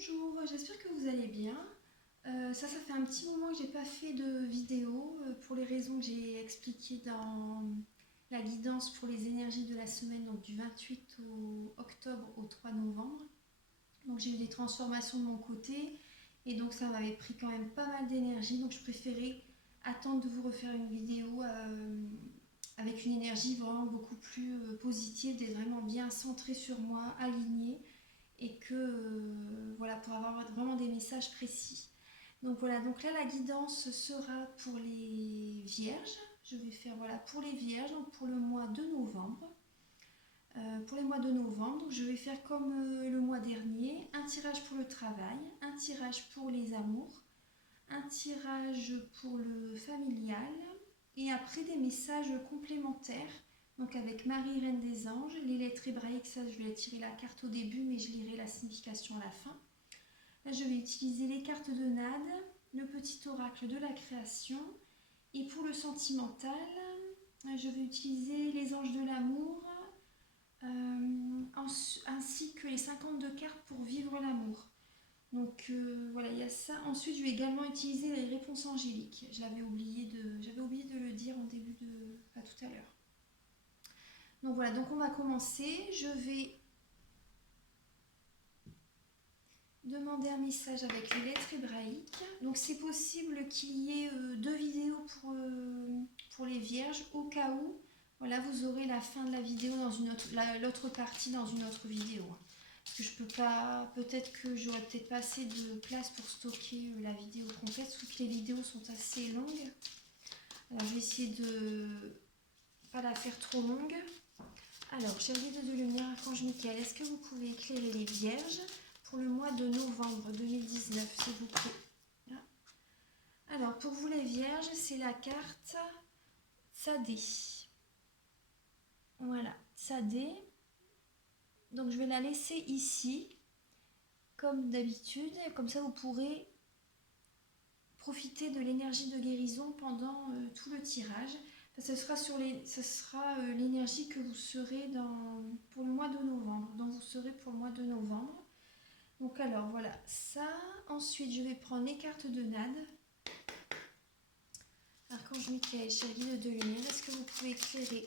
Bonjour, j'espère que vous allez bien. Ça fait un petit moment que j'ai pas fait de vidéo pour les raisons que j'ai expliquées dans la guidance pour les énergies de la semaine, donc du 28 octobre au 3 novembre. Donc j'ai eu des transformations de mon côté et donc ça m'avait pris quand même pas mal d'énergie, donc je préférais attendre de vous refaire une vidéo avec une énergie vraiment beaucoup plus positive, d'être vraiment bien centrée sur moi, alignée et que voilà, pour avoir vraiment des messages précis. Donc voilà, donc là la guidance sera pour les vierges. Je vais faire voilà pour les vierges, donc pour le mois de novembre. Pour les mois de novembre, je vais faire comme le mois dernier, un tirage pour le travail, un tirage pour les amours, un tirage pour le familial et après des messages complémentaires. Donc avec Marie, Reine des Anges, les lettres hébraïques, ça je vais tirer la carte au début mais je lirai la signification à la fin. Là je vais utiliser les cartes de Nade, le petit oracle de la création et pour le sentimental, je vais utiliser les anges de l'amour ainsi que les 52 cartes pour vivre l'amour. Donc voilà, il y a ça. Ensuite, je vais également utiliser les réponses angéliques. J'avais oublié de le dire au début tout à l'heure. Donc voilà, donc on va commencer. Je vais demander un message avec les lettres hébraïques. Donc c'est possible qu'il y ait deux vidéos pour les vierges au cas où. Voilà, vous aurez la fin de la vidéo dans une autre, l'autre partie dans une autre vidéo. Parce que je peux pas, peut-être que j'aurais peut-être pas assez de place pour stocker la vidéo complète, sauf que les vidéos sont assez longues. Alors je vais essayer de pas la faire trop longue. Alors, chers guides de lumière, Archange Michael, est-ce que vous pouvez éclairer les vierges pour le mois de novembre 2019, s'il vous plaît? Alors, pour vous les vierges, c'est la carte Tsadé. Voilà, Tsadé. Donc, je vais la laisser ici, comme d'habitude. Comme ça, vous pourrez profiter de l'énergie de guérison pendant tout le tirage. Ce sera l'énergie que vous serez pour le mois de novembre, dont vous serez pour le mois de novembre. Donc alors voilà ça. Ensuite je vais prendre les cartes de Nade. Archange Michael, cher guide de lumière, est-ce que vous pouvez éclairer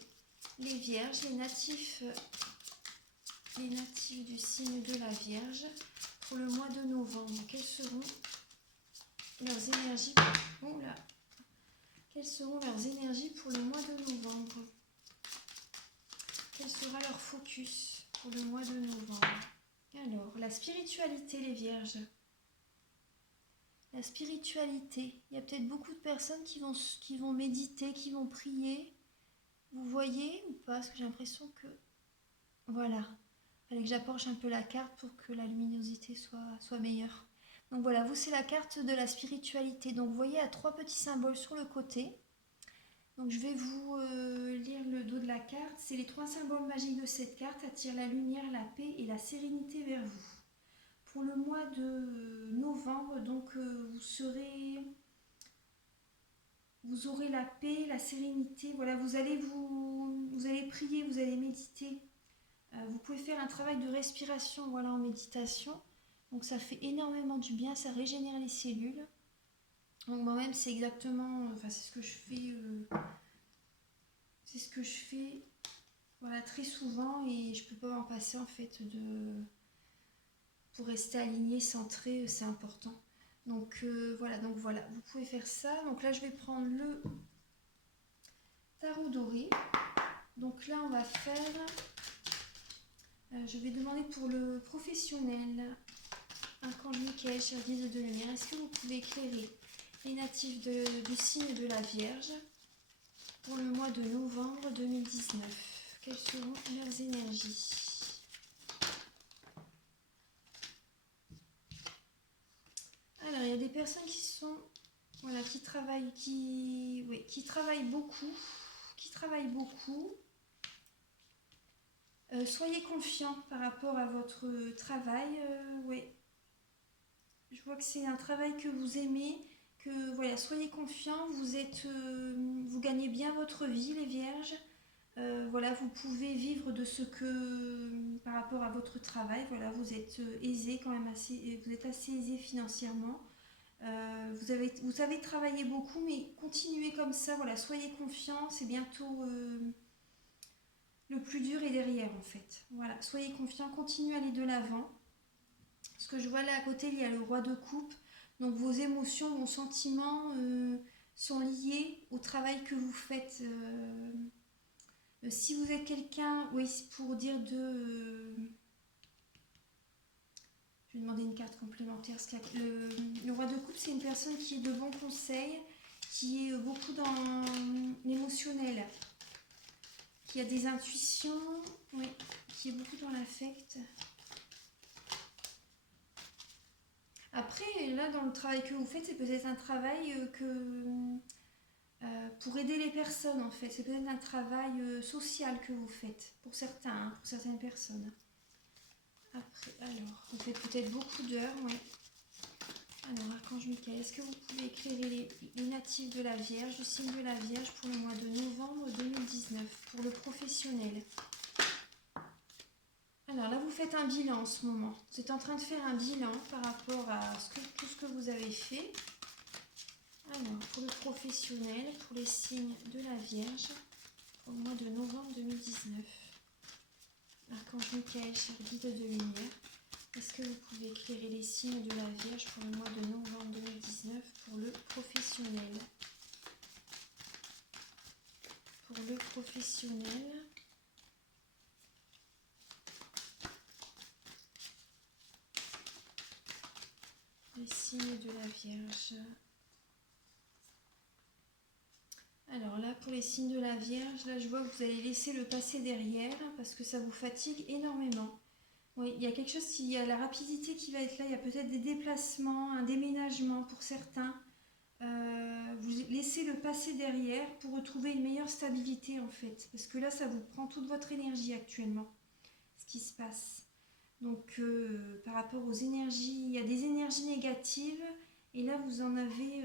les vierges, les natifs du signe de la Vierge pour le mois de novembre? Quelles seront leurs énergies Quelles seront leurs énergies pour le mois de novembre? Quel sera leur focus pour le mois de novembre? Alors, la spiritualité, les vierges. La spiritualité. Il y a peut-être beaucoup de personnes qui vont méditer, qui vont prier. Vous voyez ou pas? Parce que j'ai l'impression que... Voilà. Il fallait que j'approche un peu la carte pour que la luminosité soit meilleure. Donc voilà, vous c'est la carte de la spiritualité. Donc vous voyez, il y a trois petits symboles sur le côté. Donc je vais vous lire le dos de la carte. C'est les trois symboles magiques de cette carte. Attire la lumière, la paix et la sérénité vers vous. Pour le mois de novembre, donc vous aurez la paix, la sérénité. Voilà, vous allez prier, vous allez méditer. Vous pouvez faire un travail de respiration, voilà, en méditation. Donc ça fait énormément du bien, ça régénère les cellules. Donc moi-même, c'est exactement, enfin c'est ce que je fais. Voilà, très souvent et je peux pas m'en passer en fait pour rester aligné, centré, c'est important. Donc voilà, vous pouvez faire ça. Donc là, je vais prendre le tarot doré. Donc là, on va faire... je vais demander pour le professionnel. Archange Michael, cher guide de lumière, est-ce que vous pouvez éclairer les natifs du signe de la Vierge pour le mois de novembre 2019? Quelles seront leurs énergies? Alors, il y a des personnes qui travaillent beaucoup. Soyez confiants par rapport à votre travail. Je vois que c'est un travail que vous aimez. Soyez confiants. Vous gagnez bien votre vie, les vierges. Voilà, vous pouvez vivre de ce que, par rapport à votre travail, voilà, vous êtes aisé quand même vous êtes assez aisé financièrement. Vous savez travailler beaucoup, mais continuez comme ça, voilà, soyez confiants, c'est bientôt le plus dur est derrière en fait. Voilà, soyez confiants, continuez à aller de l'avant. Ce que je vois là à côté, il y a le roi de coupe, donc vos émotions, vos sentiments sont liés au travail que vous faites. Si vous êtes quelqu'un, oui, pour dire je vais demander une carte complémentaire. Le roi de coupe, c'est une personne qui est de bons conseils, qui est beaucoup dans l'émotionnel, qui a des intuitions, oui, qui est beaucoup dans l'affect. Après, là, dans le travail que vous faites, c'est peut-être un travail pour aider les personnes, en fait. C'est peut-être un travail social que vous faites, pour certains, hein, pour certaines personnes. Après, alors, vous faites peut-être beaucoup d'heures, oui. Alors, Archange Michael, est-ce que vous pouvez éclairer les natifs de la Vierge, le signe de la Vierge pour le mois de novembre 2019, pour le professionnel? Alors là, vous faites un bilan en ce moment. Vous êtes en train de faire un bilan par rapport à tout ce que vous avez fait. Alors, pour le professionnel, pour les signes de la Vierge, pour le mois de novembre 2019. Archange Michael, cher guide de lumière, est-ce que vous pouvez éclairer les signes de la Vierge pour le mois de novembre 2019 pour le professionnel? Pour le professionnel. Les signes de la Vierge. Alors là, pour les signes de la Vierge, là je vois que vous allez laisser le passé derrière parce que ça vous fatigue énormément. Oui, il y a quelque chose, il y a la rapidité qui va être là, il y a peut-être des déplacements, un déménagement pour certains. Vous laissez le passé derrière pour retrouver une meilleure stabilité en fait. Parce que là, ça vous prend toute votre énergie actuellement, ce qui se passe. Donc par rapport aux énergies, il y a des énergies négatives et là vous en avez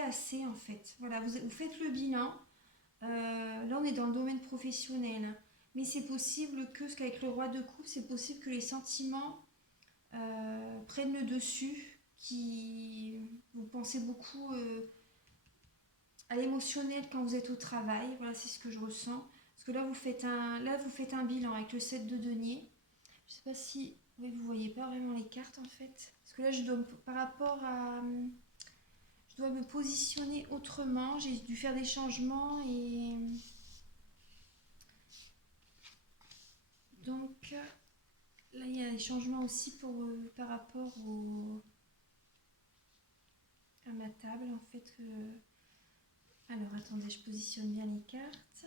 assez en fait. Voilà, vous faites le bilan. Là on est dans le domaine professionnel. Mais c'est possible que, qu'avec le roi de coupe, c'est possible que les sentiments prennent le dessus, vous pensez beaucoup à l'émotionnel quand vous êtes au travail. Voilà, c'est ce que je ressens. Parce que là, vous faites un bilan avec le 7 de denier. Je sais pas si oui, vous voyez pas vraiment les cartes en fait. Parce que là, par rapport à, je dois me positionner autrement. J'ai dû faire des changements et donc là, il y a des changements aussi par rapport à ma table en fait. Alors attendez, je positionne bien les cartes.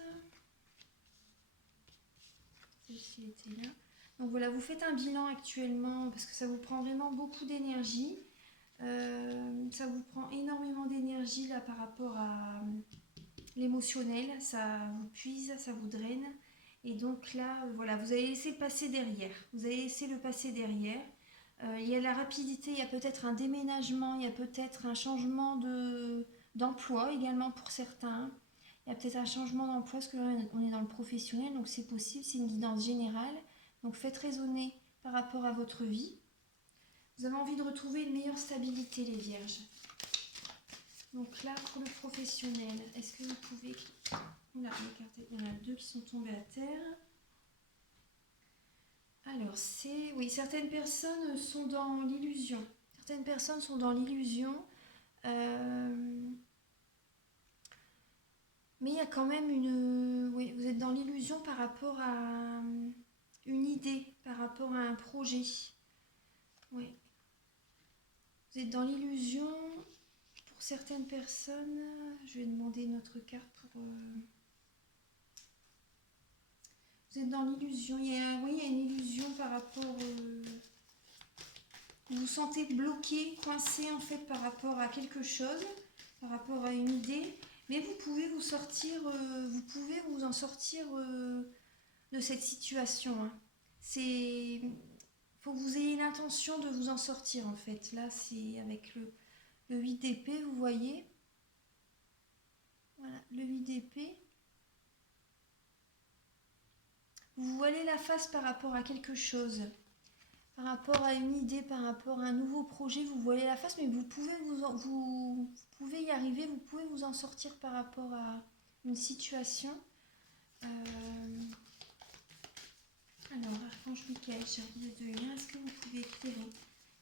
Celle-ci était là. Donc voilà, vous faites un bilan actuellement parce que ça vous prend vraiment beaucoup d'énergie. Ça vous prend énormément d'énergie là par rapport à l'émotionnel. Ça vous puise, ça vous draine. Et donc là, voilà, vous allez laisser le passé derrière. Vous allez laisser le passé derrière. Il y a la rapidité, il y a peut-être un déménagement, il y a peut-être un changement d'emploi également pour certains. Il y a peut-être un changement d'emploi parce qu'on est dans le professionnel, donc c'est possible, c'est une guidance générale. Donc faites raisonner par rapport à votre vie. Vous avez envie de retrouver une meilleure stabilité, les vierges. Donc là, pour le professionnel, est-ce que vous pouvez... Oula, il y en a deux qui sont tombés à terre. Alors, oui, certaines personnes sont dans l'illusion. Certaines personnes sont dans l'illusion. Mais il y a quand même oui, vous êtes dans l'illusion par rapport à une idée, par rapport à un projet. Oui. Vous êtes dans l'illusion. Pour certaines personnes, je vais demander une autre carte pour... Vous êtes dans l'illusion. Oui, il y a une illusion par rapport... Vous vous sentez bloqué, coincé en fait par rapport à quelque chose, par rapport à une idée. Mais vous pouvez vous pouvez vous en sortir de cette situation. Hein. Faut que vous ayez l'intention de vous en sortir en fait. Là, c'est avec le 8 d'épée, vous voyez. Voilà, le 8 d'épée. vous voilez la face par rapport à quelque chose, par rapport à une idée, par rapport à un nouveau projet, vous voilez la face, mais vous pouvez, vous pouvez y arriver, vous pouvez vous en sortir par rapport à une situation. Alors, Archange Michael, chère guide de lumière, est-ce que vous pouvez éclairer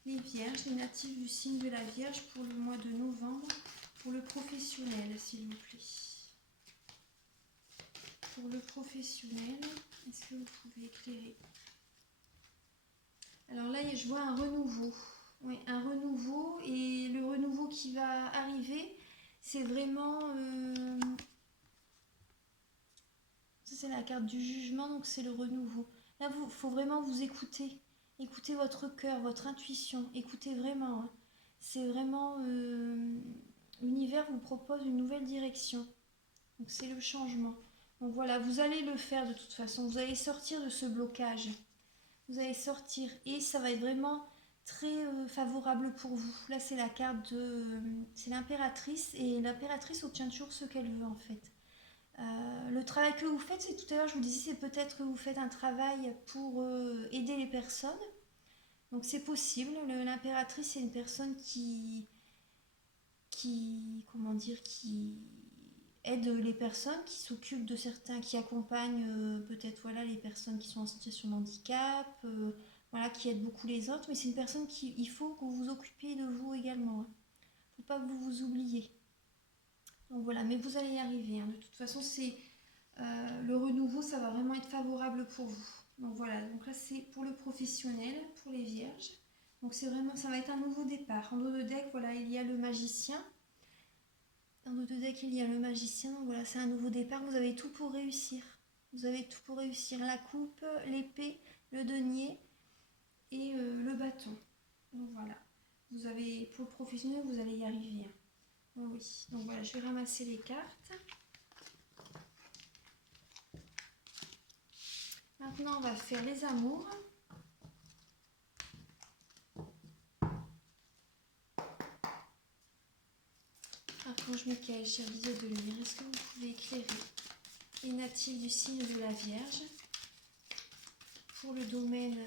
les vierges, les natifs du signe de la Vierge pour le mois de novembre, pour le professionnel, s'il vous plaît. Pour le professionnel, est-ce que vous pouvez éclairer? Alors là, je vois un renouveau. Oui, un renouveau. Et le renouveau qui va arriver, c'est vraiment... ça, c'est la carte du jugement, donc c'est le renouveau. Là, il faut vraiment vous écouter. Écoutez votre cœur, votre intuition. Écoutez vraiment. Hein. C'est vraiment... l'univers vous propose une nouvelle direction. Donc c'est le changement. Donc voilà, vous allez le faire de toute façon. Vous allez sortir de ce blocage. Vous allez sortir et ça va être vraiment très favorable pour vous. Là, c'est la carte de... c'est l'impératrice et l'impératrice obtient toujours ce qu'elle veut en fait. Le travail que vous faites, c'est tout à l'heure, je vous disais, c'est peut-être que vous faites un travail pour aider les personnes. Donc c'est possible. L'impératrice, c'est une personne comment dire, qui aide les personnes, qui s'occupe de certains, qui accompagne peut-être voilà, les personnes qui sont en situation de handicap, voilà, qui aide beaucoup les autres, mais c'est une personne il faut que vous vous occupiez de vous également. Il ne faut pas que vous vous oubliez. Donc voilà, mais vous allez y arriver. Hein. De toute façon, c'est le renouveau, ça va vraiment être favorable pour vous. Donc voilà, donc là c'est pour le professionnel, pour les vierges. Donc c'est vraiment, ça va être un nouveau départ. En dos de deck, voilà, il y a le magicien. Dans votre deck, il y a le magicien. Donc voilà, c'est un nouveau départ. Vous avez tout pour réussir. Vous avez tout pour réussir. La coupe, l'épée, le denier et le bâton. Donc voilà. Vous avez, pour le professionnel, vous allez y arriver. Hein. Oui. Donc voilà, je vais ramasser les cartes. Maintenant, on va faire les amours. Archange Michael, cher guide de lumière, est-ce que vous pouvez éclairer les natifs du signe de la Vierge pour le domaine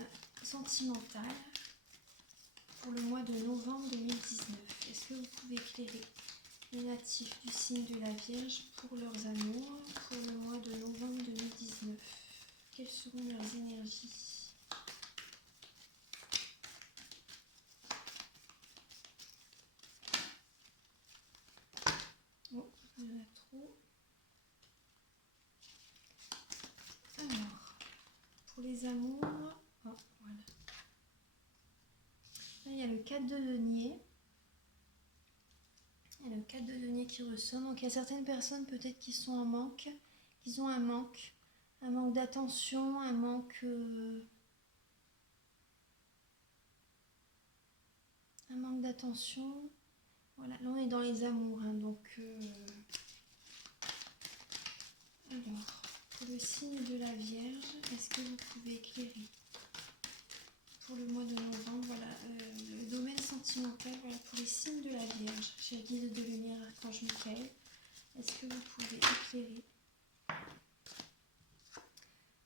sentimental pour le mois de novembre 2019? Est-ce que vous pouvez éclairer les natifs du signe de la Vierge pour leurs amours pour le mois de novembre 2019? Quelles seront leurs énergies? Oh, il y en a trop. Alors, pour les amours, oh, voilà. Là, il y a le 4 de denier. Il y a le 4 de denier qui ressort. Donc, il y a certaines personnes peut-être qui sont en manque, qui ont un manque d'attention, un manque d'attention. Voilà, là on est dans les amours, hein, donc alors, pour le signe de la Vierge, est-ce que vous pouvez éclairer pour le mois de novembre, voilà, le domaine sentimental, voilà, pour les signes de la Vierge, cher guide de lumière, Archange Michael, est-ce que vous pouvez éclairer?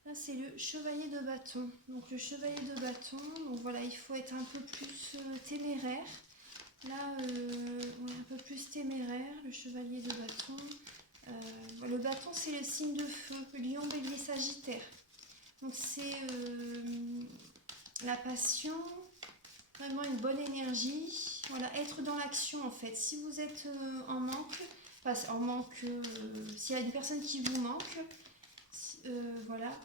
Là, c'est le chevalier de bâton. Donc, le chevalier de bâton, donc voilà, il faut être un peu plus téméraire. Là, on est un peu plus téméraire, le chevalier de bâton. Le bâton, c'est le signe de feu, lion, bélier, sagittaire. Donc, c'est la passion, vraiment une bonne énergie. Voilà, être dans l'action en fait. Si vous êtes en manque, s'il y a une personne qui vous manque, voilà,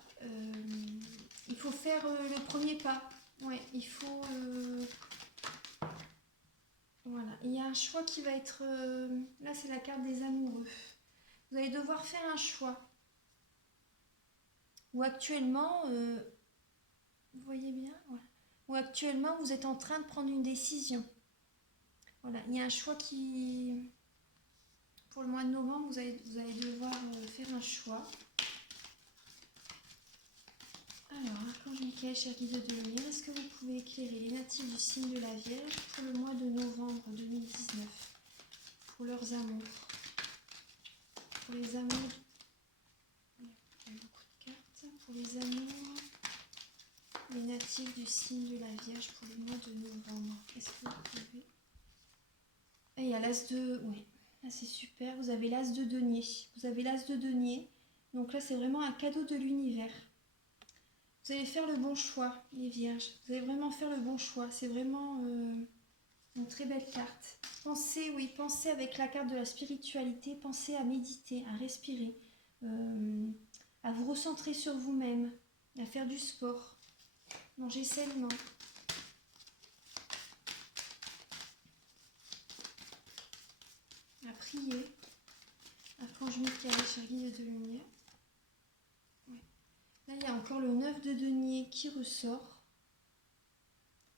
il faut faire le premier pas. Ouais, il faut... voilà, il y a un choix qui va être... là, c'est la carte des amoureux. Vous allez devoir faire un choix. Ou actuellement, vous voyez bien, voilà. Ou actuellement, vous êtes en train de prendre une décision. Voilà, il y a un choix qui... Pour le mois de novembre, vous allez devoir faire un choix. Alors, Archange Michael, cher guide de lumière, est-ce que vous pouvez éclairer les natifs du signe de la Vierge pour le mois de novembre 2019, pour leurs amours, pour les amours, il y a beaucoup de cartes, pour les amours, les natifs du signe de la Vierge pour le mois de novembre. Est-ce que vous pouvez... Et il y a l'as de... Oui, là c'est super. Vous avez l'as de denier. Vous avez l'as de denier. Donc là, c'est vraiment un cadeau de l'univers. Vous allez faire le bon choix, les Vierges. Vous allez vraiment faire le bon choix. C'est vraiment une très belle carte. Pensez, oui, pensez avec la carte de la spiritualité. Pensez à méditer, à respirer, à vous recentrer sur vous-même, à faire du sport, manger sainement. À prier. Archange Michael, cher guide de lumière. Ouais. Là, il y a encore le 9 de denier qui ressort.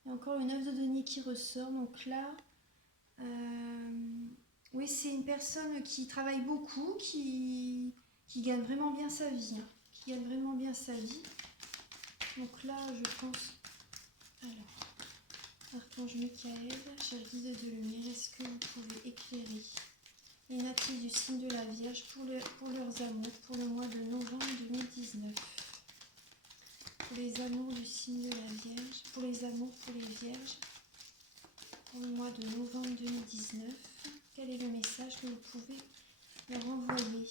Il y a encore le 9 de denier qui ressort. Donc là, oui, c'est une personne qui travaille beaucoup, qui gagne vraiment bien sa vie. Hein, qui gagne vraiment bien sa vie. Donc là, je pense... Alors, Archange Michael, cher guide de lumière, est-ce que vous pouvez éclairer les natifs du signe de la Vierge pour leurs amours pour le mois de novembre 2019. Pour les amours du signe de la Vierge, pour les amours pour les Vierges, pour le mois de novembre 2019. Quel est le message que vous pouvez leur envoyer?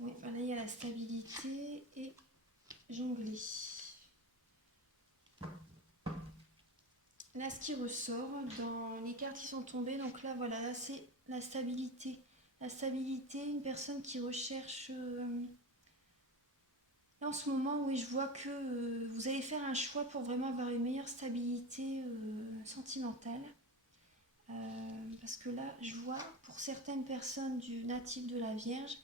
Oui, là il y a la stabilité et jongler. Là, ce qui ressort dans les cartes qui sont tombées, donc là, voilà, là c'est la stabilité. La stabilité, une personne qui recherche... Là, en ce moment, oui, je vois que vous allez faire un choix pour vraiment avoir une meilleure stabilité sentimentale. Parce que là, je vois, pour certaines personnes du natif de la Vierge,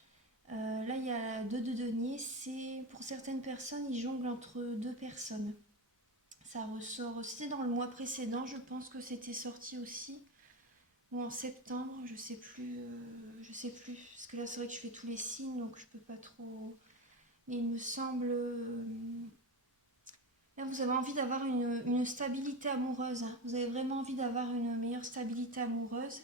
là, il y a 2 de denier, c'est pour certaines personnes, ils jonglent entre 2 personnes. Ça ressort, c'était dans le mois précédent, je pense que c'était sorti aussi, ou en septembre, je sais plus, parce que là c'est vrai que je fais tous les signes, donc je peux pas trop, mais il me semble, là vous avez envie d'avoir une stabilité amoureuse, hein. Vous avez vraiment envie d'avoir une meilleure stabilité amoureuse,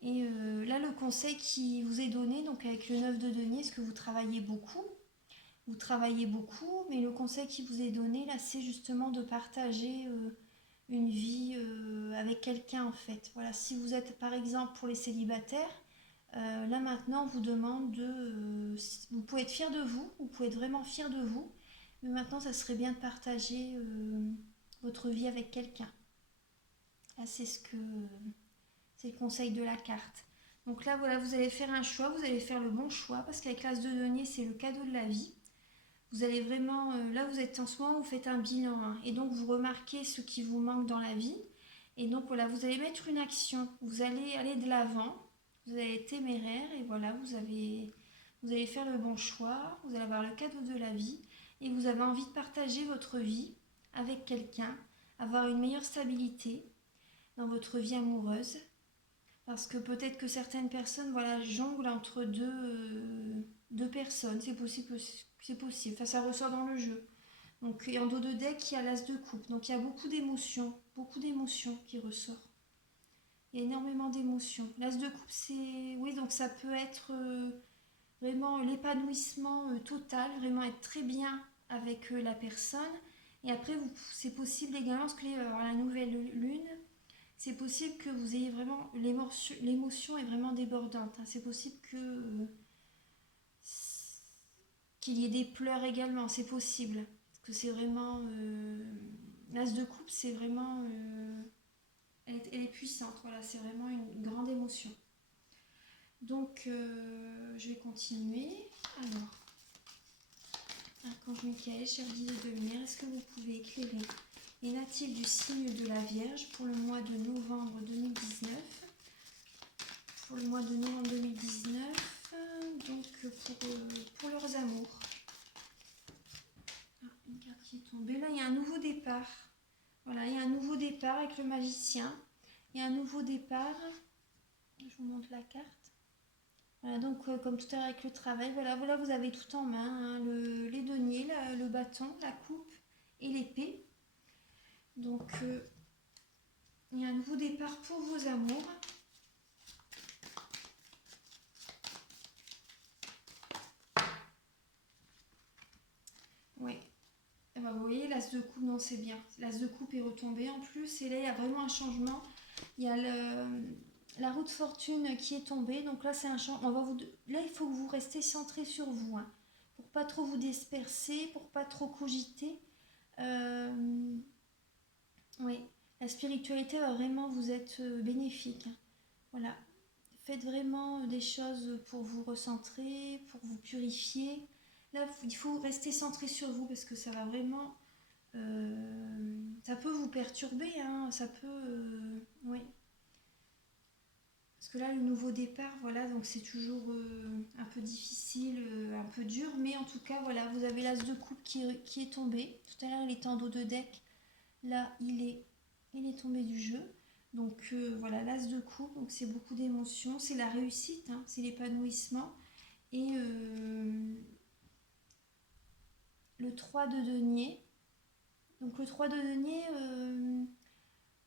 et là le conseil qui vous est donné, donc avec le 9 de denier, est-ce que vous travaillez beaucoup? Vous travaillez beaucoup, mais le conseil qui vous est donné, là, c'est justement de partager une vie avec quelqu'un, en fait. Voilà, si vous êtes, par exemple, pour les célibataires, là, maintenant, on vous demande de... vous pouvez être fier de vous, vous pouvez être vraiment fier de vous, mais maintenant, ça serait bien de partager votre vie avec quelqu'un. Là, c'est c'est le conseil de la carte. Donc là, voilà, vous allez faire un choix, vous allez faire le bon choix, parce qu'avec l'as de denier, c'est le cadeau de la vie. Vous allez vraiment, là vous êtes en ce moment, vous faites un bilan, hein, et donc vous remarquez ce qui vous manque dans la vie. Et donc voilà, vous allez mettre une action, vous allez aller de l'avant, vous allez être téméraire, et voilà, vous allez faire le bon choix, vous allez avoir le cadeau de la vie, et vous avez envie de partager votre vie avec quelqu'un, avoir une meilleure stabilité dans votre vie amoureuse. Parce que peut-être que certaines personnes, voilà, jonglent entre deux personnes, c'est possible, enfin ça ressort dans le jeu. Donc, et en dos de deck, il y a l'as de coupe, donc il y a beaucoup d'émotions qui ressortent. Il y a énormément d'émotions. L'as de coupe, c'est, oui, donc ça peut être vraiment l'épanouissement total, vraiment être très bien avec la personne. Et après, c'est possible également, parce qu'il y a la nouvelle lune, c'est possible que vous ayez vraiment l'émotion est vraiment débordante, hein. C'est possible qu'il y ait des pleurs également, c'est possible, parce que c'est vraiment l'as de coupe, c'est vraiment elle est puissante, voilà, c'est vraiment une grande émotion. Donc je vais continuer. Alors, Archange Michael, cher guide de lumière, est-ce que vous pouvez éclairer les natifs du signe de la Vierge pour le mois de novembre 2019. Pour le mois de novembre 2019, donc pour leurs amours. Ah, une carte qui est tombée. Là, il y a un nouveau départ. Voilà, il y a un nouveau départ avec le magicien. Il y a un nouveau départ. Je vous montre la carte. Voilà, donc comme tout à l'heure avec le travail, voilà, vous avez tout en main, hein, les deniers, le bâton, la coupe et l'épée. Donc, il y a un nouveau départ pour vos amours. l'as de coupe, non c'est bien. L'as de coupe est retombé en plus et là il y a vraiment un changement. Il y a la roue de fortune qui est tombée, donc là c'est un changement. Là il faut que vous restez centré sur vous, hein, pour pas trop vous disperser, pour pas trop cogiter. Oui, la spiritualité va vraiment vous être bénéfique, hein. Voilà, faites vraiment des choses pour vous recentrer, pour vous purifier. Là, il faut rester centré sur vous parce que ça va vraiment... ça peut vous perturber, hein, ça peut... oui. Parce que là, le nouveau départ, voilà, donc c'est toujours un peu difficile, un peu dur. Mais en tout cas, voilà, vous avez l'as de coupe qui est tombé. Tout à l'heure, il était en dos de deck. Là, il est tombé du jeu. Donc voilà, l'as de coupe, donc c'est beaucoup d'émotions, c'est la réussite, hein, c'est l'épanouissement. Et le 3 de denier. Donc le 3 de denier,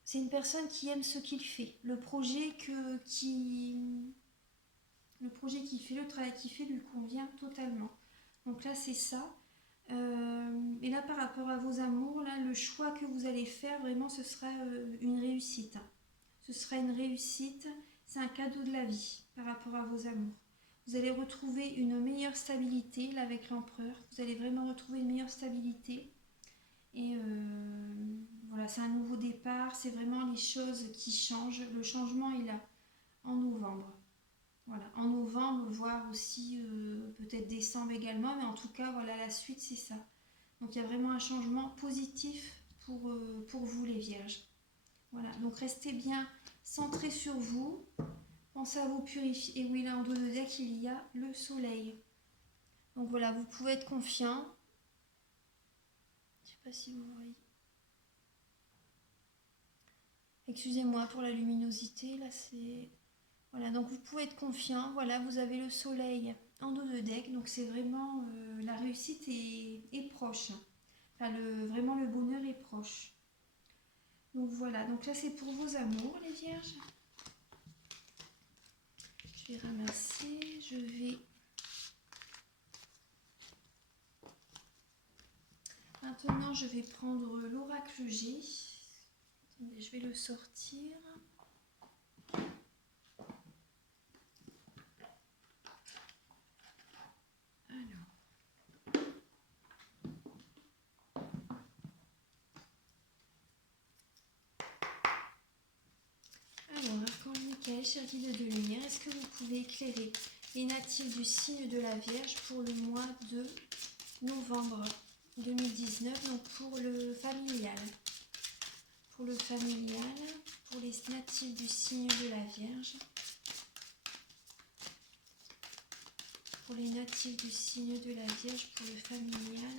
c'est une personne qui aime ce qu'il fait. Le projet qu'il fait, le travail qu'il fait lui convient totalement. Donc là, c'est ça. Et là, par rapport à vos amours, là, le choix que vous allez faire, vraiment, ce sera une réussite. Ce sera une réussite. C'est un cadeau de la vie par rapport à vos amours. Vous allez retrouver une meilleure stabilité, là, avec l'empereur. Vous allez vraiment retrouver une meilleure stabilité. Et voilà, c'est un nouveau départ. C'est vraiment les choses qui changent. Le changement est là, en novembre. Voilà, en novembre, voire aussi peut-être décembre également, mais en tout cas, voilà, la suite, c'est ça. Donc, il y a vraiment un changement positif pour vous, les vierges. Voilà, donc restez bien centrés sur vous. Pensez à vous purifier. Et oui, là, en dos de deck, il y a le soleil. Donc, voilà, vous pouvez être confiant. Je ne sais pas si vous voyez. Excusez-moi pour la luminosité, là, c'est... Voilà, donc vous pouvez être confiant. Voilà, vous avez le soleil en dos de deck. Donc c'est vraiment... la réussite est proche. Enfin, vraiment le bonheur est proche. Donc voilà, donc là c'est pour vos amours, les vierges. Je vais ramasser, je vais... Maintenant, je vais prendre l'oracle G. Attendez, je vais le sortir. Alors, Archange Michael, cher guide de lumière, est-ce que vous pouvez éclairer les natifs du signe de la Vierge pour le mois de novembre 2019, donc pour le familial. Pour le familial, pour les natifs du signe de la Vierge. Pour les natifs du signe de la Vierge, pour le familial.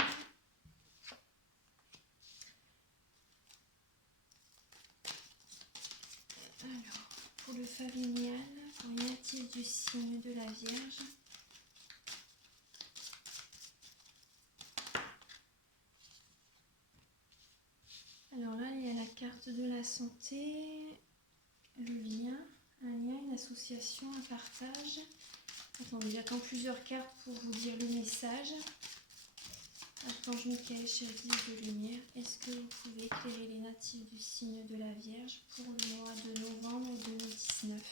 Alors, pour le familial, pour les natifs du signe de la Vierge. Alors là, il y a la carte de la santé, le lien, un lien, une association, un partage. Attendez, j'attends plusieurs cartes pour vous dire le message. Archange Michael, cher guide de lumière, est-ce que vous pouvez éclairer les natifs du signe de la Vierge pour le mois de novembre 2019 ?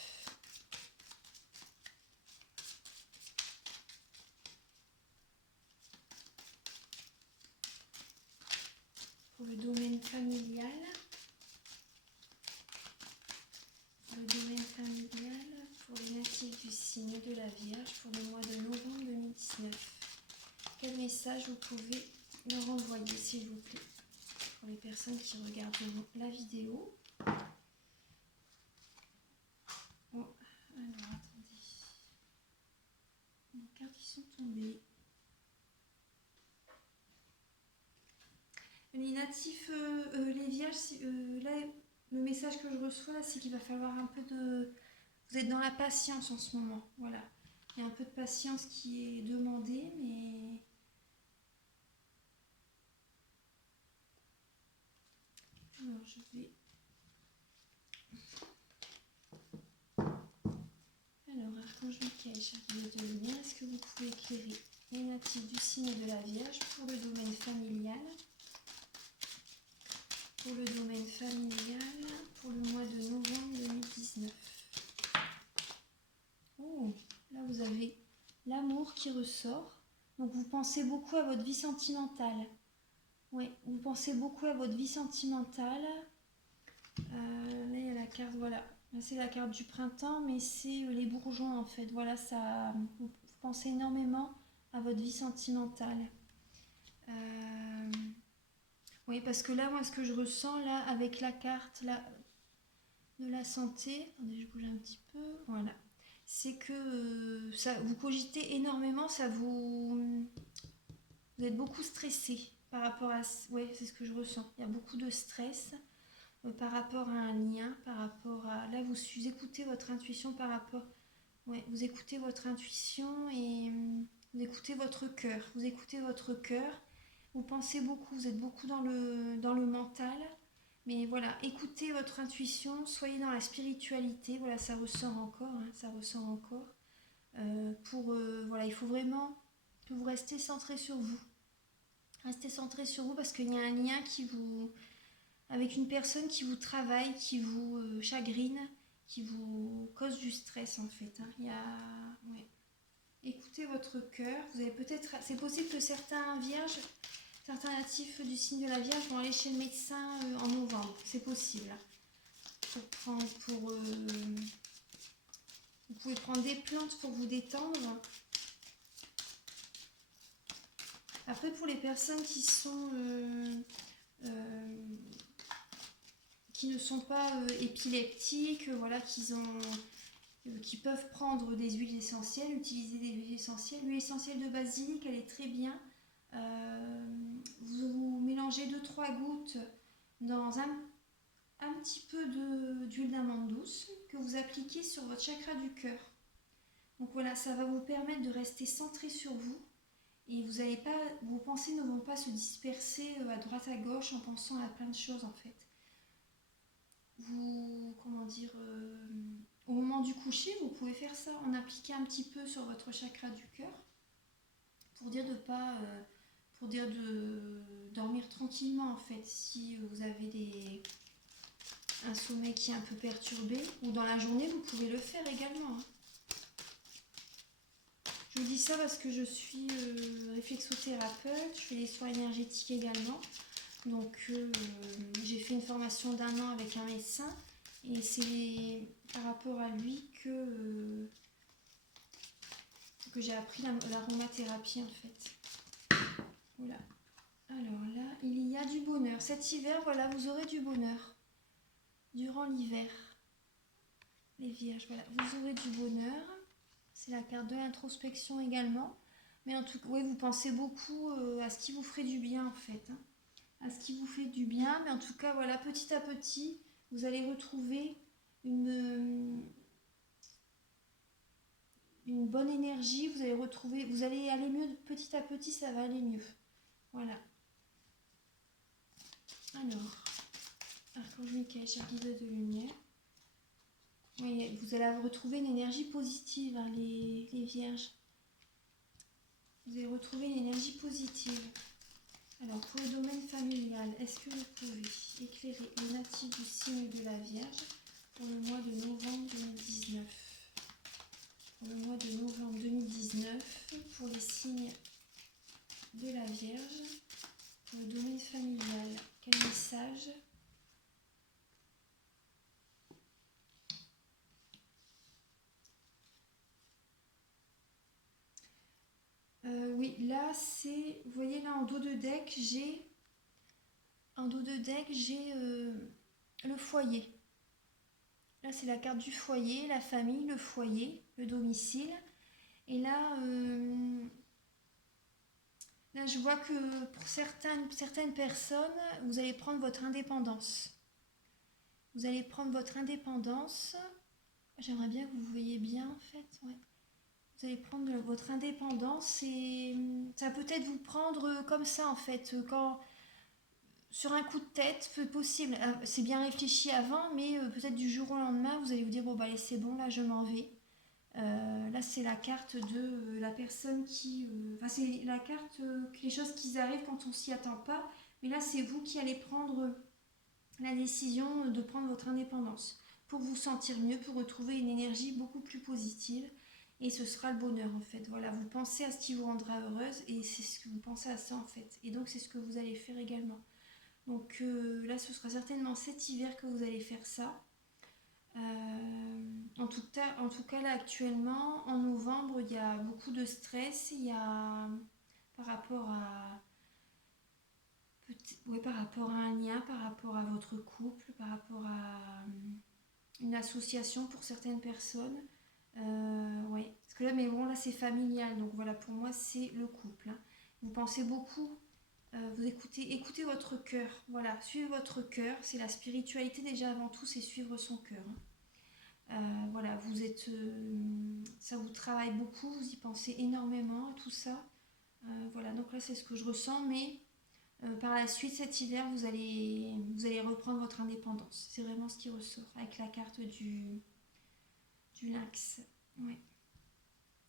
Pour le domaine familial, pour les natifs du signe de la Vierge pour le mois de novembre 2019. Quel message vous pouvez leur envoyer, s'il vous plaît, pour les personnes qui regardent la vidéo. Oh, alors attendez. Les cartes qui sont tombées. Les natifs, les vierges, là, le message que je reçois, là, c'est qu'il va falloir un peu de... Vous êtes dans la patience en ce moment, voilà. Il y a un peu de patience qui est demandée, mais... Alors, je vais... Alors, Archange Michael, cher guide de lumière, est-ce que vous pouvez éclairer les natifs du signe de la Vierge pour le domaine familial pour le domaine familial, pour le mois de novembre 2019. Oh, là vous avez l'amour qui ressort. Donc vous pensez beaucoup à votre vie sentimentale. Oui, vous pensez beaucoup à votre vie sentimentale. Là il y a la carte, voilà. Là c'est la carte du printemps, mais c'est les bourgeons en fait. Voilà, ça. Vous pensez énormément à votre vie sentimentale. Oui, parce que là, moi, ce que je ressens là, avec la carte là, de la santé, attendez, je bouge un petit peu, voilà, c'est que ça, vous cogitez énormément, vous êtes beaucoup stressé par rapport à, oui, c'est ce que je ressens. Il y a beaucoup de stress par rapport à un lien, par rapport à, là, vous écoutez votre intuition par rapport, ouais, vous écoutez votre intuition et vous écoutez votre cœur, vous pensez beaucoup, vous êtes beaucoup dans le mental. Mais voilà, écoutez votre intuition, soyez dans la spiritualité, voilà, ça ressort encore, hein, ça ressort encore. Voilà, il faut vraiment que vous restez centré sur vous. Restez centré sur vous parce qu'il y a un lien avec une personne qui vous travaille, qui vous chagrine, qui vous cause du stress en fait. Hein. Ouais. Écoutez votre cœur. Vous avez peut-être, c'est possible que certains natifs du signe de la Vierge vont aller chez le médecin en novembre. C'est possible. Vous pouvez prendre des plantes pour vous détendre. Après, pour les personnes qui ne sont pas épileptiques, voilà, qui peuvent prendre des huiles essentielles, utiliser des huiles essentielles. L'huile essentielle de basilic, elle est très bien. Vous mélangez 2-3 gouttes dans un petit peu d'huile d'amande douce que vous appliquez sur votre chakra du cœur. Donc voilà, ça va vous permettre de rester centré sur vous et vos pensées ne vont pas se disperser à droite à gauche en pensant à plein de choses en fait. Au moment du coucher, vous pouvez faire ça, en appliquer un petit peu sur votre chakra du cœur pour dire de dormir tranquillement en fait. Si vous avez un sommeil qui est un peu perturbé, ou dans la journée, vous pouvez le faire également. Hein. Je vous dis ça parce que je suis réflexothérapeute, je fais des soins énergétiques également. Donc j'ai fait une formation d'1 an avec un médecin et c'est par rapport à lui que j'ai appris l'aromathérapie en fait. Voilà. Alors là, il y a du bonheur. Cet hiver, voilà, vous aurez du bonheur. Durant l'hiver. Les vierges, voilà, vous aurez du bonheur. C'est la carte de l'introspection également. Mais en tout cas, oui, vous pensez beaucoup à ce qui vous ferait du bien en fait. Hein. À ce qui vous fait du bien. Mais en tout cas, voilà, petit à petit, vous allez retrouver une bonne énergie. Vous allez aller mieux petit à petit, ça va aller mieux. Voilà. Alors, Archange Michael, cher guide de lumière. Oui, vous allez retrouver une énergie positive, hein, les vierges. Vous allez retrouver une énergie positive. Alors, pour le domaine familial, est-ce que vous pouvez éclairer les natifs du signe de la Vierge pour le mois de novembre 2019 ? Pour le mois de novembre 2019, pour les signes de la Vierge, pour le domaine familial, quel message ? Oui, là c'est, vous voyez là en dos de deck, j'ai le foyer. Là c'est la carte du foyer, la famille, le foyer, le domicile. Et là, je vois que pour certaines personnes, vous allez prendre votre indépendance. Vous allez prendre votre indépendance. J'aimerais bien que vous voyez bien en fait, ouais. Vous allez prendre votre indépendance et ça peut peut-être vous prendre comme ça en fait, sur un coup de tête, peu possible. C'est bien réfléchi avant, mais peut-être du jour au lendemain, vous allez vous dire bon bah allez c'est bon, là je m'en vais. Là c'est la carte de la personne qui... c'est la carte les choses qui arrivent quand on s'y attend pas, mais là c'est vous qui allez prendre la décision de prendre votre indépendance pour vous sentir mieux, pour retrouver une énergie beaucoup plus positive. Et ce sera le bonheur en fait. Voilà, vous pensez à ce qui vous rendra heureuse et c'est ce que vous pensez à ça en fait. Et donc c'est ce que vous allez faire également. Donc là, ce sera certainement cet hiver que vous allez faire ça. En tout cas, là actuellement, en novembre, il y a beaucoup de stress. Il y a par rapport à ouais, par rapport à un lien, par rapport à votre couple, par rapport à une association pour certaines personnes. Ouais, parce que là, mais bon, là c'est familial, donc voilà, pour moi c'est le couple. Hein. Vous pensez beaucoup, vous écoutez votre cœur, voilà, suivez votre cœur, c'est la spiritualité déjà avant tout, c'est suivre son cœur. Hein. Voilà, ça vous travaille beaucoup, vous y pensez énormément, tout ça. Voilà, donc là c'est ce que je ressens, mais par la suite cet hiver vous allez reprendre votre indépendance. C'est vraiment ce qui ressort avec la carte du lynx. Ouais.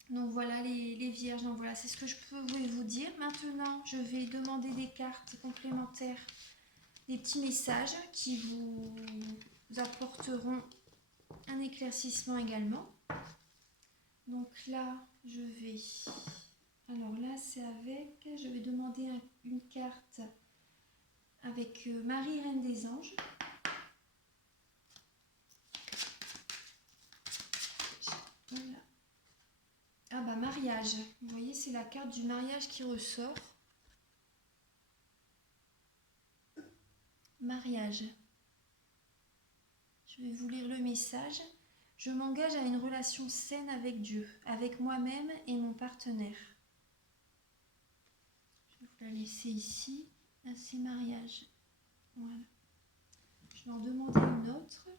Donc voilà les vierges, donc voilà, c'est ce que je peux vous dire. Maintenant, je vais demander des cartes complémentaires, des petits messages qui vous apporteront un éclaircissement également. Donc là, alors là, je vais demander une carte avec Marie, Reine des Anges. Voilà. Ah bah mariage, vous voyez c'est la carte du mariage qui ressort. Mariage. Je vais vous lire le message. Je m'engage à une relation saine avec Dieu, avec moi-même et mon partenaire. Je vais vous la laisser ici. Là c'est mariage. Voilà. Je vais en demander une autre.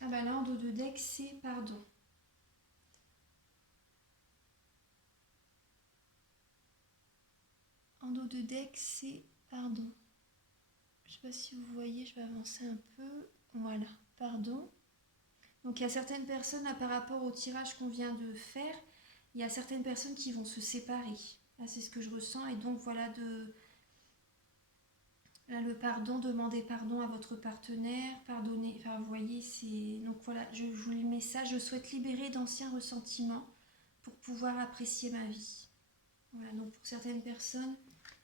Ah bah là en dos de deck c'est pardon. En dos de deck, c'est pardon. Je ne sais pas si vous voyez, je vais avancer un peu. Voilà, pardon. Donc il y a certaines personnes, là, par rapport au tirage qu'on vient de faire, il y a certaines personnes qui vont se séparer. Là, c'est ce que je ressens. Et donc voilà, là, le pardon, demander pardon à votre partenaire, pardonner. Enfin, vous voyez, c'est. Donc voilà, je vous le message. Je souhaite libérer d'anciens ressentiments pour pouvoir apprécier ma vie. Voilà, donc pour certaines personnes,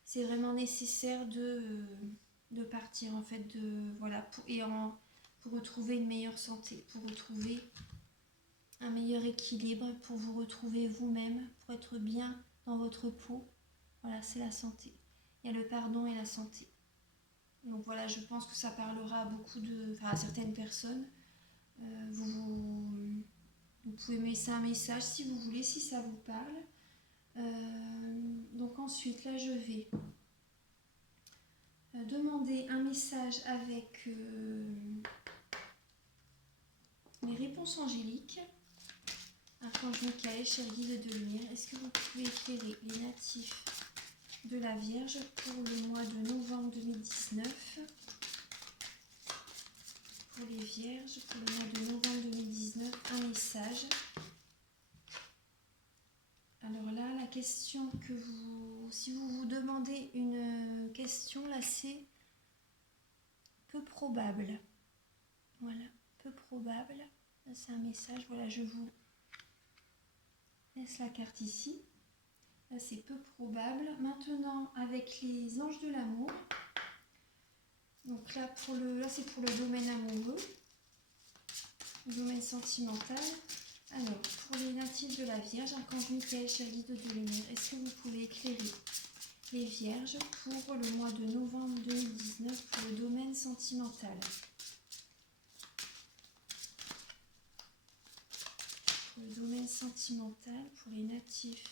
c'est vraiment nécessaire de partir en fait, voilà, pour retrouver une meilleure santé, pour retrouver un meilleur équilibre, pour vous retrouver vous-même, pour être bien dans votre peau. Voilà, c'est la santé. Il y a le pardon et la santé. Donc voilà, je pense que ça parlera à certaines personnes. Vous pouvez me laisser un message si vous voulez, si ça vous parle. Donc ensuite, là, je vais demander un message avec mes réponses angéliques. Archange Michael, cher guide de lumière, est-ce que vous pouvez éclairer les natifs de la Vierge pour le mois de novembre 2019? Pour les Vierges, pour le mois de novembre 2019, un message. Alors là, la question si vous vous demandez une question, là c'est peu probable. Voilà, peu probable. Là c'est un message, voilà, je vous laisse la carte ici. Là c'est peu probable. Maintenant, avec les anges de l'amour. Donc là, c'est pour le domaine amoureux, le domaine sentimental. Alors, pour les natifs de la Vierge, Archange Michael, cher guide de lumière, est-ce que vous pouvez éclairer les Vierges pour le mois de novembre 2019 pour le domaine sentimental? Pour le domaine sentimental, pour les natifs.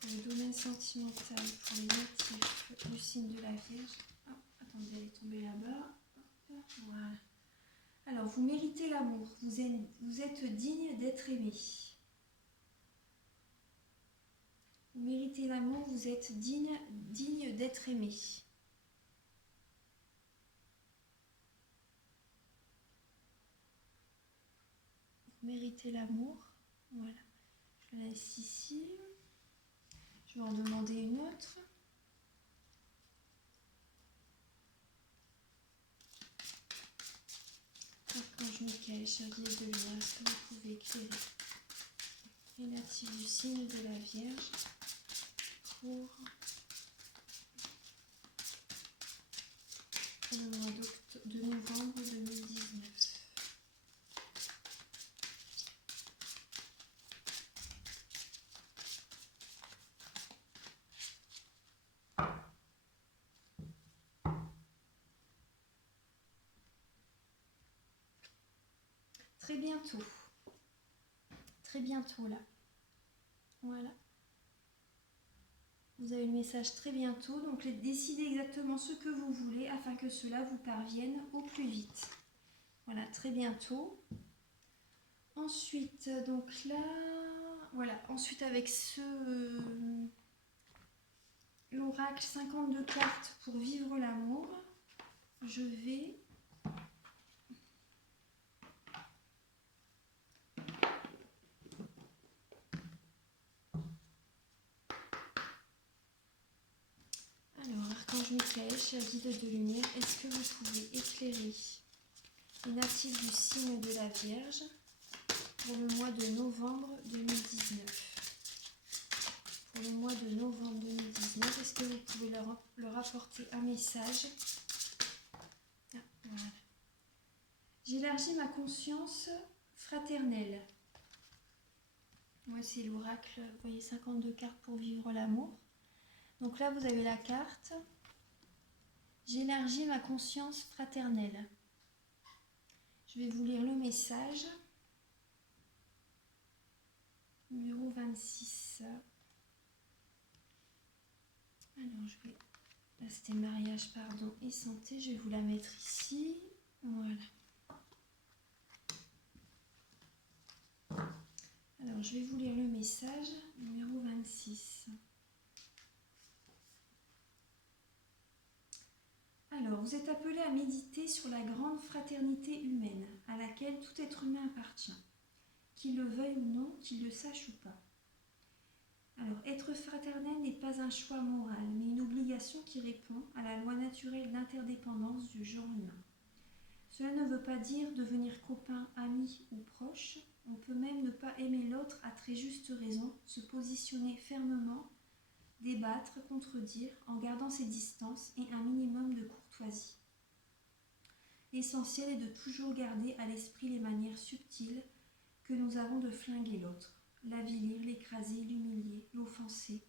Pour le domaine sentimental, pour les natifs du signe de la Vierge. Oh, attendez, elle est tombée là-bas. Voilà. Alors, vous méritez l'amour. Vous êtes digne d'être aimé. Vous méritez l'amour, vous êtes digne d'être aimé. Vous méritez l'amour. Voilà. Je la laisse ici. Je vais en demander une autre. Michael, chers guides de lumière, est-ce que vous pouvez éclairer les natifs du signe de la Vierge pour le mois de novembre 2019? Très bientôt là. Voilà. Vous avez le message très bientôt, donc décidez exactement ce que vous voulez afin que cela vous parvienne au plus vite. Voilà, très bientôt. Ensuite, donc là, voilà, ensuite avec l'oracle 52 cartes pour vivre l'amour, je vais Archange Michael, cher guide de lumière, est-ce que vous pouvez éclairer les natifs du signe de la Vierge pour le mois de novembre 2019? Pour le mois de novembre 2019, est-ce que vous pouvez leur apporter un message? Voilà. J'élargis ma conscience fraternelle. Moi, c'est l'oracle, vous voyez, 52 cartes pour vivre l'amour. Donc là, vous avez la carte. J'élargis ma conscience fraternelle. Je vais vous lire le message. Numéro 26. Alors, je vais... Là, c'était mariage, pardon, et santé. Je vais vous la mettre ici. Voilà. Alors, je vais vous lire le message. Numéro 26. Alors, vous êtes appelé à méditer sur la grande fraternité humaine à laquelle tout être humain appartient, qu'il le veuille ou non, qu'il le sache ou pas. Alors, être fraternel n'est pas un choix moral, mais une obligation qui répond à la loi naturelle d'interdépendance du genre humain. Cela ne veut pas dire devenir copain, ami ou proche. On peut même ne pas aimer l'autre à très juste raison, se positionner fermement, débattre, contredire, en gardant ses distances et un minimum de courtoisie. L'essentiel est de toujours garder à l'esprit les manières subtiles que nous avons de flinguer l'autre, l'avilir, l'écraser, l'humilier, l'offenser,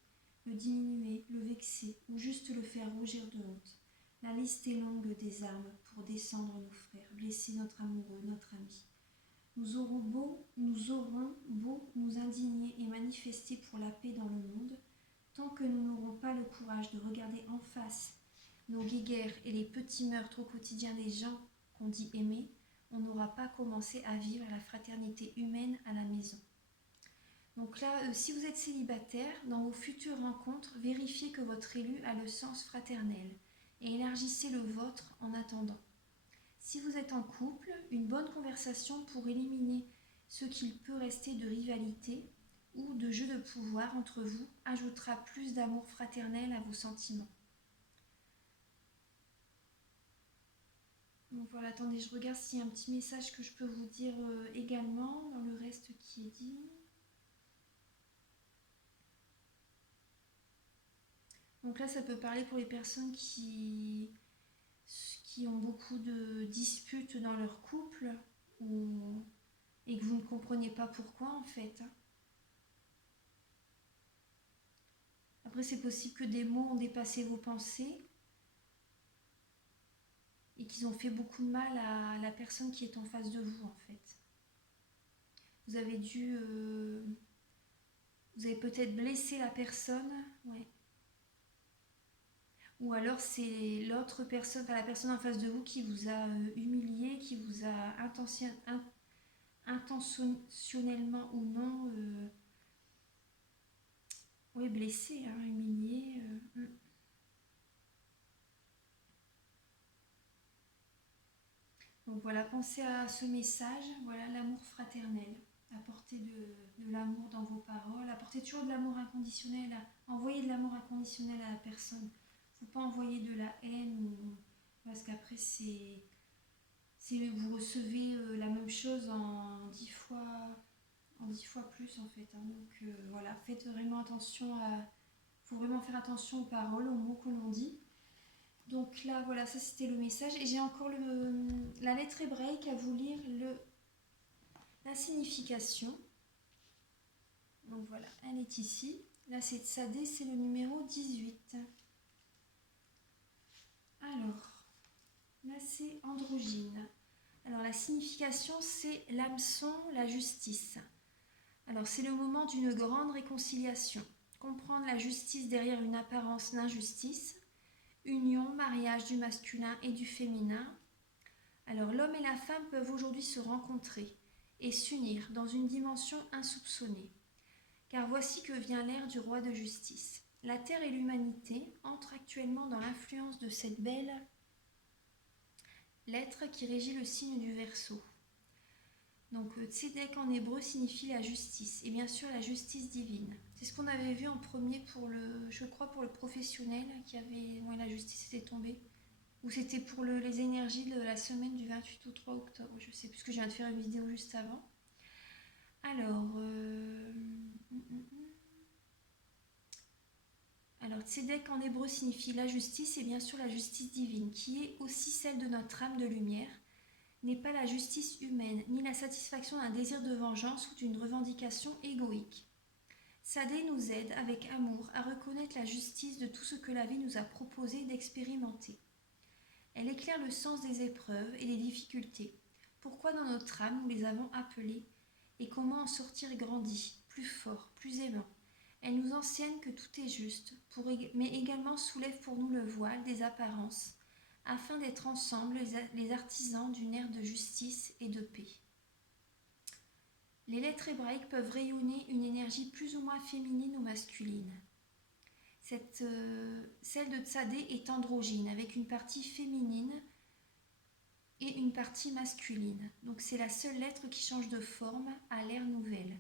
le diminuer, le vexer ou juste le faire rougir de honte. La liste est longue des armes pour descendre nos frères, blesser notre amoureux, notre ami. Nous aurons beau nous indigner et manifester pour la paix dans le monde, tant que nous n'aurons pas le courage de regarder en face nos guéguerres et les petits meurtres au quotidien des gens qu'on dit aimer, on n'aura pas commencé à vivre la fraternité humaine à la maison. Donc là, si vous êtes célibataire, dans vos futures rencontres, vérifiez que votre élu a le sens fraternel et élargissez le vôtre en attendant. Si vous êtes en couple, une bonne conversation pour éliminer ce qu'il peut rester de rivalité ou de jeu de pouvoir entre vous ajoutera plus d'amour fraternel à vos sentiments. Donc voilà, attendez, je regarde s'il y a un petit message que je peux vous dire également dans le reste qui est dit. Donc là, ça peut parler pour les personnes qui ont beaucoup de disputes dans leur couple et que vous ne comprenez pas pourquoi en fait. Après, c'est possible que des mots ont dépassé vos pensées et qu'ils ont fait beaucoup de mal à la personne qui est en face de vous en fait. Vous avez vous avez peut-être blessé la personne, ouais. Ou alors c'est l'autre personne, la personne en face de vous qui vous a humilié, qui vous a intentionnellement ou non blessé, humilié. Donc voilà, pensez à ce message, voilà l'amour fraternel. Apportez de l'amour dans vos paroles, apportez toujours de l'amour inconditionnel, envoyez de l'amour inconditionnel à la personne. Il ne faut pas envoyer de la haine, parce qu'après c'est vous recevez la même chose en 10 fois plus en fait. Hein. Donc voilà, faites vraiment attention faut vraiment faire attention aux paroles, aux mots que l'on dit. Donc là, voilà, ça c'était le message. Et j'ai encore la lettre hébraïque à vous lire la signification. Donc voilà, elle est ici. Là, c'est Tsadé, c'est le numéro 18. Alors, là, c'est androgyne. Alors, la signification, c'est l'hameçon, la justice. Alors, c'est le moment d'une grande réconciliation. Comprendre la justice derrière une apparence d'injustice. Union, mariage du masculin et du féminin. Alors, l'homme et la femme peuvent aujourd'hui se rencontrer et s'unir dans une dimension insoupçonnée. Car voici que vient l'ère du roi de justice. La terre et l'humanité entrent actuellement dans l'influence de cette belle lettre qui régit le signe du Verseau. Donc Tzedek en hébreu signifie la justice, et bien sûr la justice divine. C'est ce qu'on avait vu en premier je crois pour le professionnel, la justice était tombée. Ou c'était pour les énergies de la semaine du 28 au 3 octobre, je sais plus, que je viens de faire une vidéo juste avant. Alors, Tzedek en hébreu signifie la justice et bien sûr la justice divine, qui est aussi celle de notre âme de lumière, n'est pas la justice humaine, ni la satisfaction d'un désir de vengeance ou d'une revendication égoïque. Tsadé nous aide avec amour à reconnaître la justice de tout ce que la vie nous a proposé d'expérimenter. Elle éclaire le sens des épreuves et des difficultés, pourquoi dans notre âme nous les avons appelées, et comment en sortir grandi, plus fort, plus aimant. Elle nous enseigne que tout est juste, mais également soulève pour nous le voile des apparences, afin d'être ensemble les artisans d'une ère de justice et de paix. Les lettres hébraïques peuvent rayonner une énergie plus ou moins féminine ou masculine. Celle de Tsadé est androgyne, avec une partie féminine et une partie masculine. Donc c'est la seule lettre qui change de forme à l'ère nouvelle.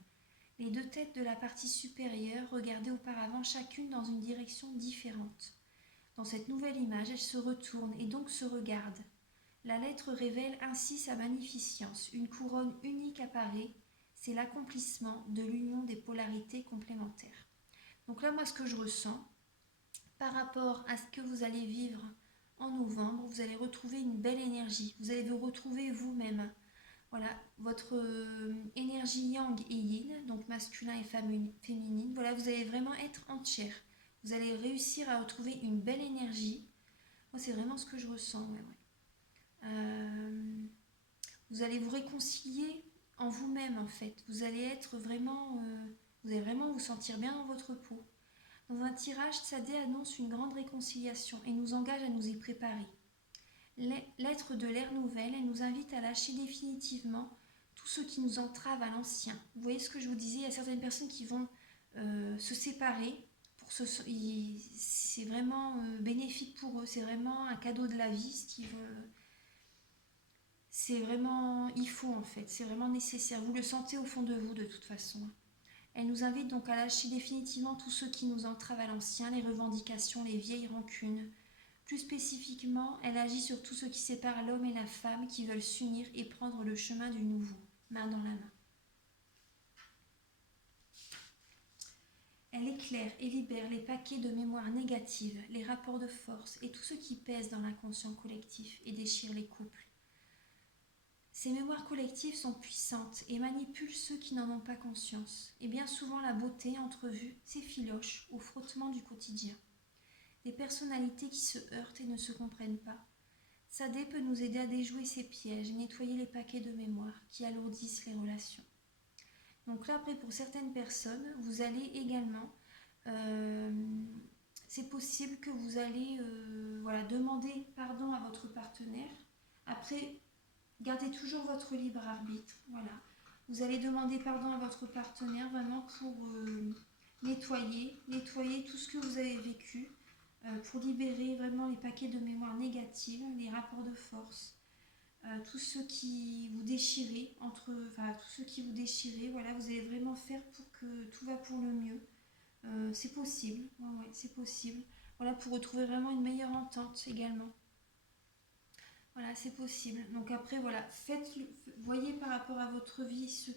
Les deux têtes de la partie supérieure regardaient auparavant chacune dans une direction différente. Dans cette nouvelle image, elles se retournent et donc se regardent. La lettre révèle ainsi sa magnificence. Une couronne unique apparaît, c'est l'accomplissement de l'union des polarités complémentaires. Donc là, moi, ce que je ressens, par rapport à ce que vous allez vivre en novembre, vous allez retrouver une belle énergie. Vous allez vous retrouver vous-même. Voilà, votre énergie yang et yin, donc masculin et féminine, voilà, vous allez vraiment être entière. Vous allez réussir à retrouver une belle énergie. Moi, c'est vraiment ce que je ressens. Vous allez vous réconcilier en vous-même, en fait. Vous allez vraiment vous sentir bien dans votre peau. Dans un tirage, Tsadé annonce une grande réconciliation et nous engage à nous y préparer. L'être de l'ère nouvelle, elle nous invite à lâcher définitivement tout ce qui nous entrave à l'ancien. Vous voyez ce que je vous disais, il y a certaines personnes qui vont se séparer. C'est vraiment bénéfique pour eux, c'est vraiment un cadeau de la vie. C'est vraiment, il faut en fait, c'est vraiment nécessaire. Vous le sentez au fond de vous de toute façon. Elle nous invite donc à lâcher définitivement tout ce qui nous entrave à l'ancien, les revendications, les vieilles rancunes. Plus spécifiquement, elle agit sur tout ce qui sépare l'homme et la femme qui veulent s'unir et prendre le chemin du nouveau, main dans la main. Elle éclaire et libère les paquets de mémoire négatives, les rapports de force et tout ce qui pèse dans l'inconscient collectif et déchire les couples. Ces mémoires collectives sont puissantes et manipulent ceux qui n'en ont pas conscience. Et bien souvent la beauté entrevue s'effiloche au frottement du quotidien. Des personnalités qui se heurtent et ne se comprennent pas. Tsadé peut nous aider à déjouer ces pièges et nettoyer les paquets de mémoire qui alourdissent les relations. Donc là, après, pour certaines personnes, vous allez également... c'est possible que vous allez demander pardon à votre partenaire. Après, gardez toujours votre libre arbitre. Voilà. Vous allez demander pardon à votre partenaire vraiment pour nettoyer tout ce que vous avez vécu. Pour libérer vraiment les paquets de mémoire négatives, les rapports de force, tout ce qui vous déchirait, voilà, vous allez vraiment faire pour que tout va pour le mieux. C'est possible, c'est possible. Voilà, pour retrouver vraiment une meilleure entente également. Voilà, c'est possible. Donc après, voilà, voyez par rapport à votre vie ce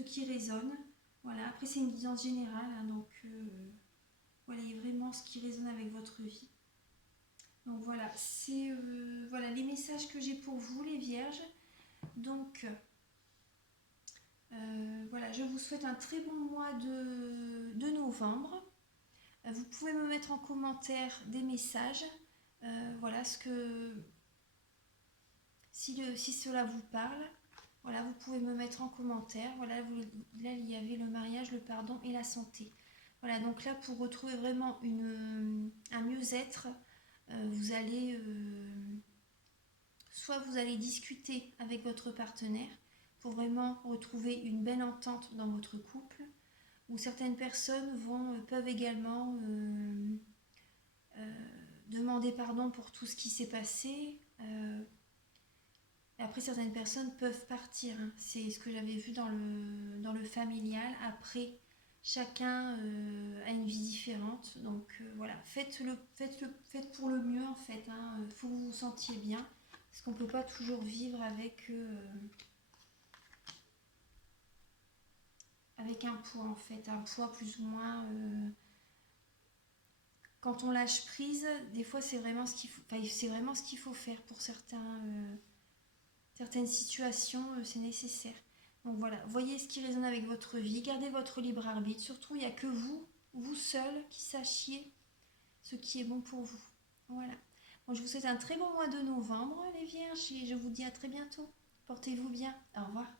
qui résonne. Voilà, après c'est une guidance générale, hein, donc voyez vraiment ce qui résonne avec votre vie. Donc voilà, c'est voilà les messages que j'ai pour vous, les vierges. Donc voilà, je vous souhaite un très bon mois de novembre. Vous pouvez me mettre en commentaire des messages. Voilà si cela vous parle. Voilà, vous pouvez me mettre en commentaire. Voilà, là il y avait le mariage, le pardon et la santé. Voilà, donc là pour retrouver vraiment un mieux-être, vous allez soit vous allez discuter avec votre partenaire pour vraiment retrouver une belle entente dans votre couple, ou certaines personnes peuvent également demander pardon pour tout ce qui s'est passé. Et après, certaines personnes peuvent partir, hein. C'est ce que j'avais vu dans le familial. Après, chacun a une vie différente. Donc voilà, faites pour le mieux en fait, hein. Faut que vous vous sentiez bien. Parce qu'on ne peut pas toujours vivre avec un poids en fait. Un poids plus ou moins... quand on lâche prise, des fois c'est vraiment ce qu'il faut, enfin, c'est vraiment ce qu'il faut faire pour certaines situations, c'est nécessaire. Donc voilà, voyez ce qui résonne avec votre vie, gardez votre libre arbitre. Surtout, il n'y a que vous seul, qui sachiez ce qui est bon pour vous. Voilà. Bon, je vous souhaite un très bon mois de novembre, les vierges, et je vous dis à très bientôt. Portez-vous bien. Au revoir.